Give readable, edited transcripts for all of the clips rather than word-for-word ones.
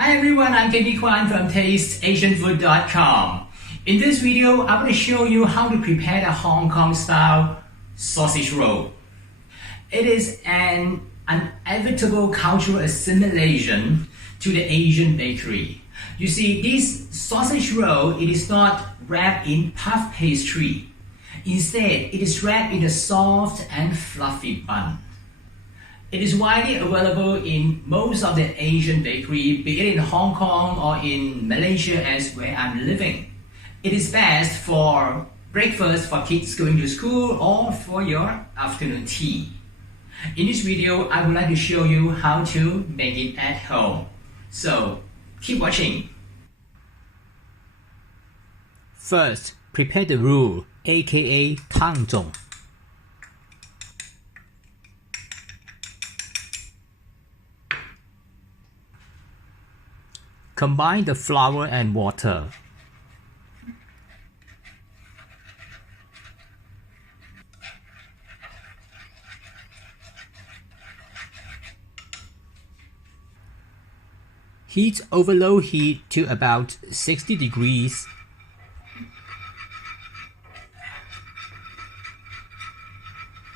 Hi everyone, I'm Kenny Kwan from TasteAsianFood.com. In this video, I'm going to show you how to prepare the Hong Kong style sausage roll. It is an inevitable cultural assimilation to the Asian bakery. You see, this sausage roll, it is not wrapped in puff pastry. Instead, it is wrapped in a soft and fluffy bun. It is widely available in most of the Asian bakery, be it in Hong Kong or in Malaysia as where I'm living. It is best for breakfast for kids going to school or for your afternoon tea. In this video, I would like to show you how to make it at home. So, keep watching. First, prepare the roux, aka TangZhong. Combine the flour and water. Heat over low heat to about 60 degrees.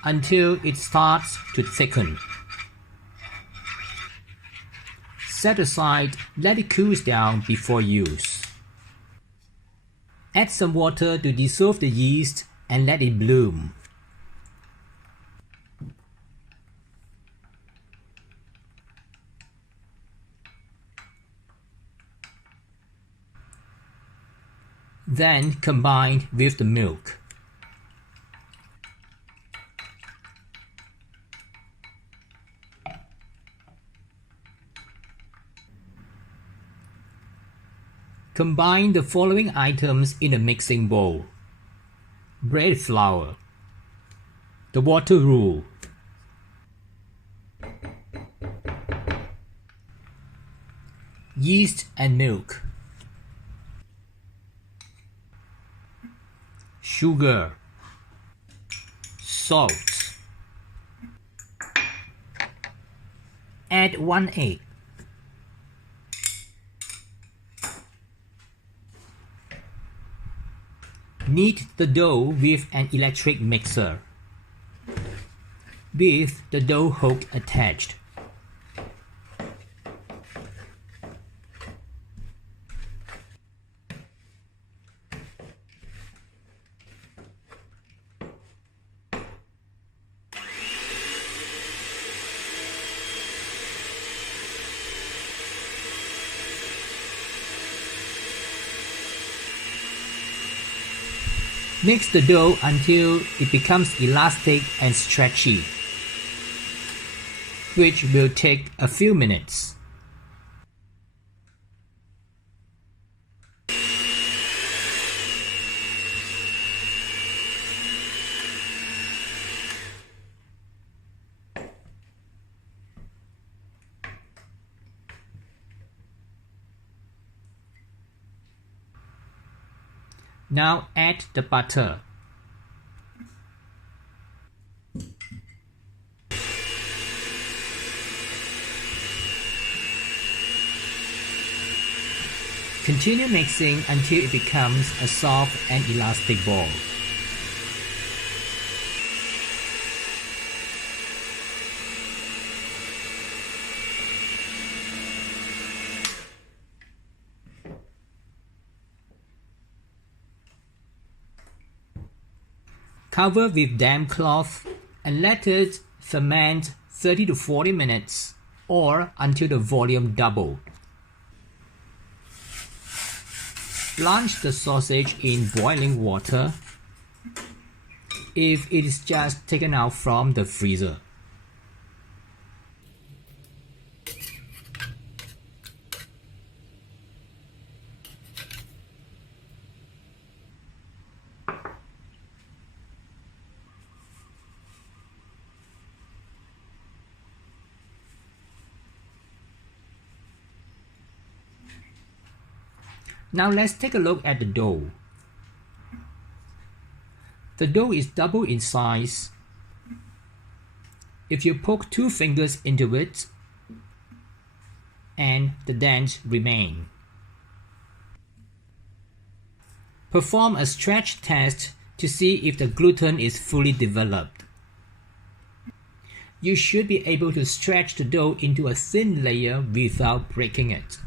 Until it starts to thicken. Set aside, let it cool down before use. Add some water to dissolve the yeast and let it bloom. Then combine with the milk. Combine the following items in a mixing bowl: bread flour, the water roux, yeast and milk, sugar, salt. Add 1 egg. Knead the dough with an electric mixer, with the dough hook attached. Mix the dough until it becomes elastic and stretchy, which will take a few minutes. Now add the butter. Continue mixing until it becomes a soft and elastic ball. Cover with damp cloth and let it ferment 30 to 40 minutes or until the volume doubles. Blanch the sausage in boiling water if it is just taken out from the freezer. Now let's take a look at the dough. The dough is double in size. If you poke 2 fingers into it and the dents remain. Perform a stretch test to see if the gluten is fully developed. You should be able to stretch the dough into a thin layer without breaking it.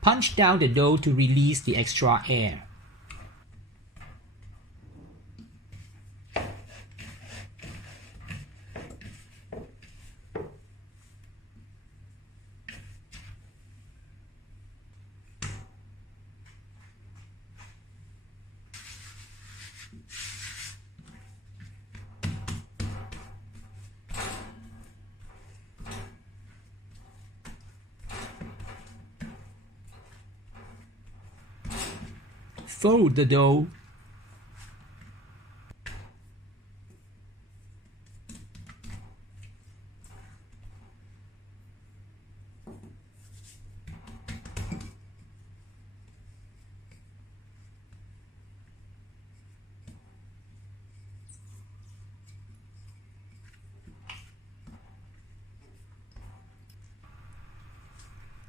Punch down the dough to release the extra air. Fold the dough.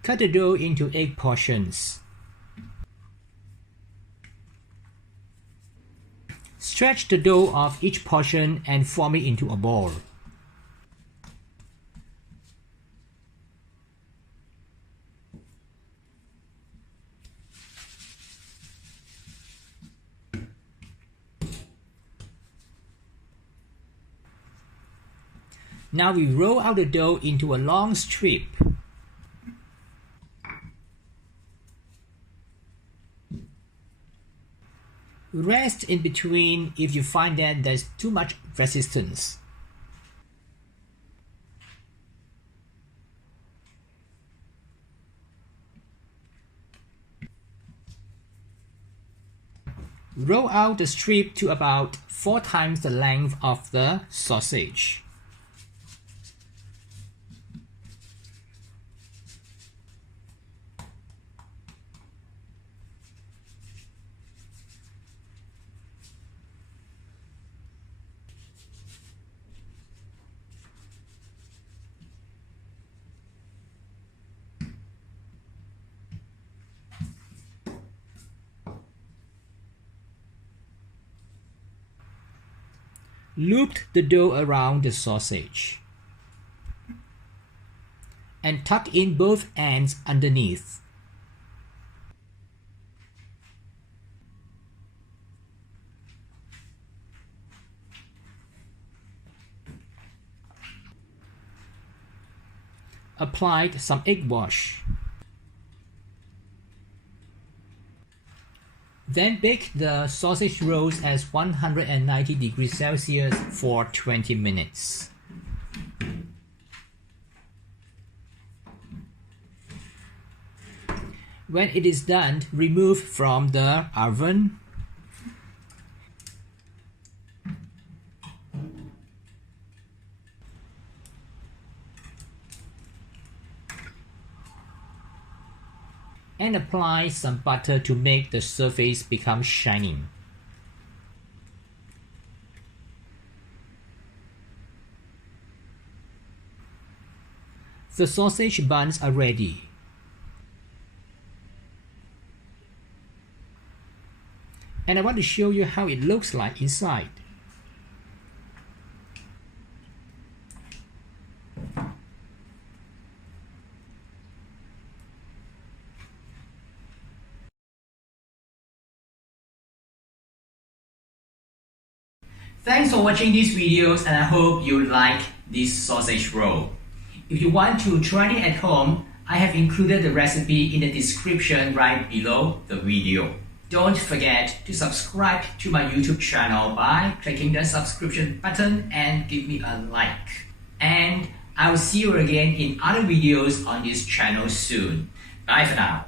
Cut the dough into 8 portions. Stretch the dough of each portion and form it into a ball. Now we roll out the dough into a long strip. Rest in between if you find that there's too much resistance. Roll out the strip to about 4 times the length of the sausage. Loop the dough around the sausage and tuck in both ends underneath. Apply some egg wash. Then bake the sausage rolls at 190 degrees Celsius for 20 minutes. When it is done, remove from the oven. And apply some butter to make the surface become shiny. The sausage buns are ready. And I want to show you how it looks like inside. Thanks for watching these videos, and I hope you like this sausage roll. If you want to try it at home, I have included the recipe in the description right below the video. Don't forget to subscribe to my YouTube channel by clicking the subscription button and give me a like. And I will see you again in other videos on this channel soon. Bye for now.